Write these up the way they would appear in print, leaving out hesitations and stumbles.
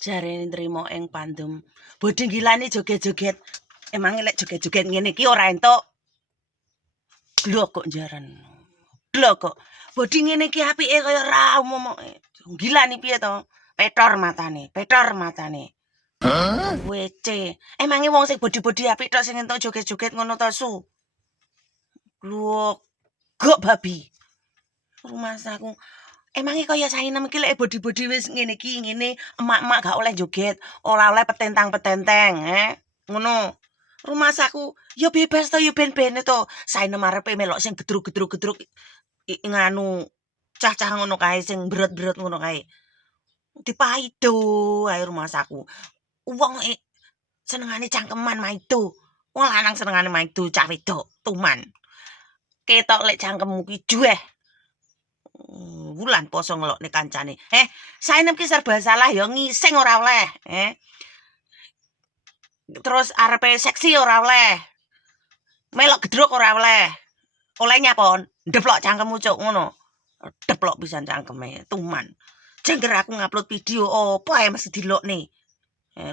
Jarene nrimo ing pandem. Bodhi gilane joget-joget. Emang lek joget-joget ngene iki ora entuk. Glok kok jaran. Glok kok. Bodhi ngene iki apike kaya ra momoke. Gilane piye to? Petor matane. Wece. Emange wong sing bodhi-bodhi apik tok sing entuk joget-joget ngono to, Su. Glok. Gok babi. Rumah saku. Emangnya kaya sainem iki lek bodi-bodi wis ngene iki ngene emak-emak gak oleh joget, ora oleh petentang-petenteng, ngono. Rumah saku ya bebas to ya ben-bene to. Sainem arepe melok sing gedruk-gedruk nganu cah-cah ngono kae sing brot-brot ngono kae. Dipaido ae rumah saku. Wong senengane cangkeman maido. Wong lanang senengane maido cah wedok tuman. Ketok lek cangkemmu ki jueh. Wulan poso ngelokne kancane. Sainem ki serba salah ya ngising ora oleh, Terus arepe seksi ora oleh. Melok gedruk ora oleh. Oleh nyapon, ndeplok cangkemmu cuk ngono. Deplok pisan cangkeme, tuman. Jengger aku ngupload video opo ae mesti dilokne.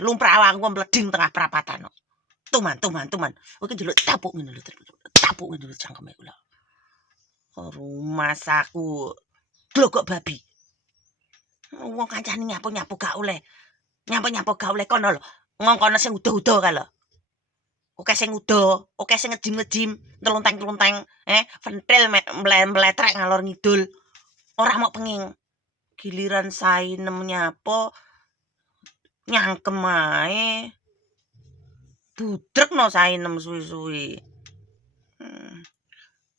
Lumprah awakku mleding tengah perapatan kok. Tuman. Oke ndelok tapuk ngene lho. Tapuk ngene lho cangkeme kula. Rumah saku glogok babi. Wong kancane nyapu-nyapu gak oleh. Nyapu-nyapu gak oleh kono lho. Ngongkono sing udo-udo kae lho. Oke sing udo, oke sing ngejim-ngejim, telunteng-telunteng, ventil meletrek ngalor ngidul. Ora mok penging. Giliran sainem nyapo nyangkem ae. Budrek no sainem suwi-suwi.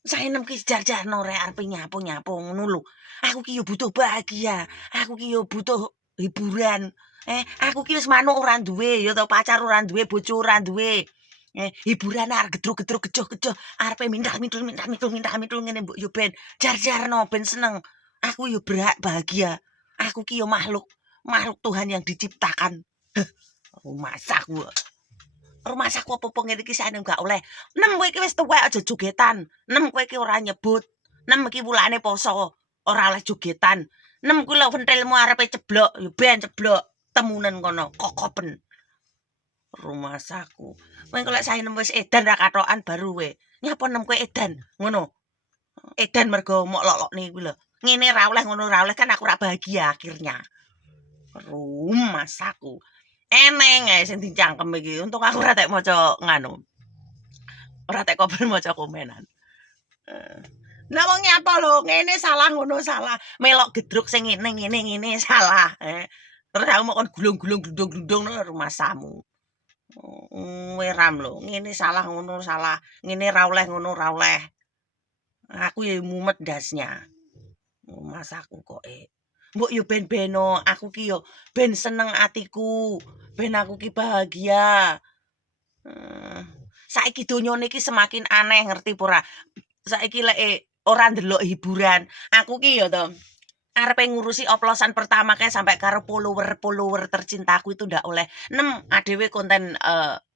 Sainem ki jar-jarno rek arep nyapu-nyapu ngono lho. Aku ki yo butuh bahagia. Aku ki yo butuh hiburan. Aku ki wis manuk ora duwe, ya to pacar ora duwe, bojo ora duwe. Hiburan arep gedruk-gedruk kejoh-kejoh, arepe mindah-midul ngene mbok yo ben jar-jarno ben seneng. Aku yo berhak bahagia. Aku ki yo makhluk Tuhan yang diciptakan. Rumah saku apa-apa ngene iki sanem gak oleh. 6 kowe iki wis tuwek aja jogetan. 6 kowe iki ora nyebut. 6 iki wulane poso, ora oleh jogetan. 6 kuwi lho ventilmu arepe ceblok, yo ben ceblok. Temunen kono, kokopen. Rumah saku. Kowe lek sainem wis edan ra katokan baru we. Nyapa 6 kowe edan, ngono. Edan mergo mok lolokne kuwi lho. Ngene ra oleh ngono ra oleh kan aku ra bahagia akhirnya. Rumah saku. Eneng ae sing dicangkem iki. Untung aku ora tek maca nganu. Ora tek kober maca komenan. Lah wong nyapa lho, ngene salah ngono salah. Melok gedruk sing ngene salah. Terus aku mau kon gulung-gulung rumah samu. Weram lho, ngene salah ngono salah. Ngene ra oleh ngono ra oleh. Aku ya mumet ndasnya. Rumah saku kok mbok yo ben-beno, aku ki yo ben seneng atiku, ben aku ki bahagia. Saiki donyane iki semakin aneh ngerti pura. Saiki lek ora ndelok hiburan, aku ki yo to arepe ngurusi oplosan pertama kae sampai karo follower tercintaku itu ndak oleh. 6 adewe konten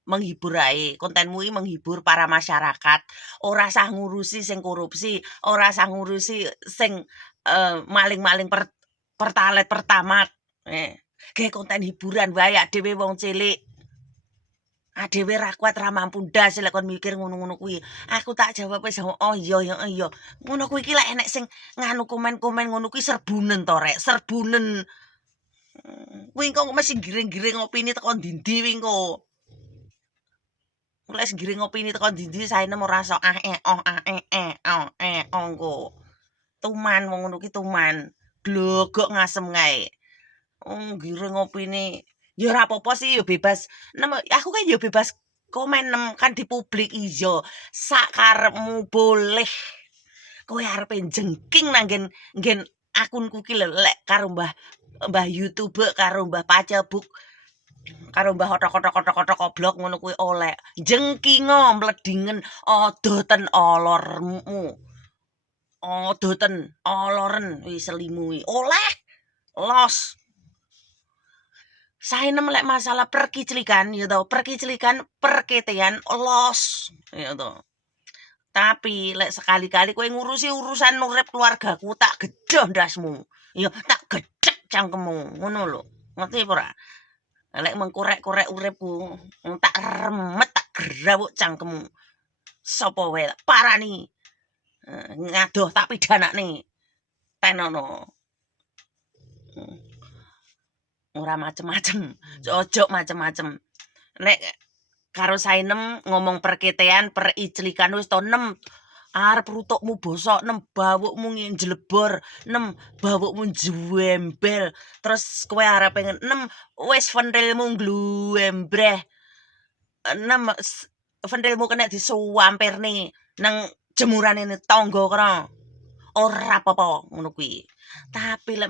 menghibur ae. Kontenmu iki menghibur para masyarakat. Ora sah ngurusi sing korupsi, ora sah ngurusi sing maling-maling pertalet pertama. Gawe konten hiburan wae dhewe wong cilik. Adewe ra kuat ra mampu ndas lek kon mikir ngono-ngono kuwi. Aku tak jawab wis oh iya. Ngono kuwi iki lek enek sing nganu komen-komen ngono kuwi serbunen to rek, serbunen. Kuwi kok mesti giring-giring opini teko ndi-ndi kuwi kok. Lek giring opini teko ndi-ndi saene ora sok kok. Tuman wong ngono ki tuman. Glogok ngasem kae. Giring opini. Ya ora apa-apa sih ya bebas. Aku kan ya bebas komen kan di publik iya. Sak karepmu boleh. Kowe arepe jengking nang nggen akunku ki lho lek karo Mbah YouTube karo Mbah Pacebuk karo Mbah otok-otok blog ngono kuwi oleh. Jengkingo mledingen odoten olormu. Odoten oloren wis selimu oleh. Los. Sainem lek masalah perkiclikan ya to, perketean los ya to. Tapi lek sekali-kali kowe ngurusi urusan urip keluargaku tak gedhe ndasmu. Ya tak gedhek cangkemmu ngono lho. Ngerti ora? Lek mengkorek-korek uripku, tak remet tak grawuk cangkemmu. Sapa wae tak parani. Ngadoh tak pidanakne. Tenono. Ora macem-macem. Ojo macem-macem. Nek karo Sainem ngomong perketean, periclikan wis to 6. Arep rutukmu bosok 6, bawukmu njlebor 6, bawukmu jwembel. Terus kowe arep pengen 6, wis ventilmu ngluembreh. 6 ventilmu kena disuwampirne nang jemurane tangga kono. Ora apa-apa ngono kuwi. Tapi lek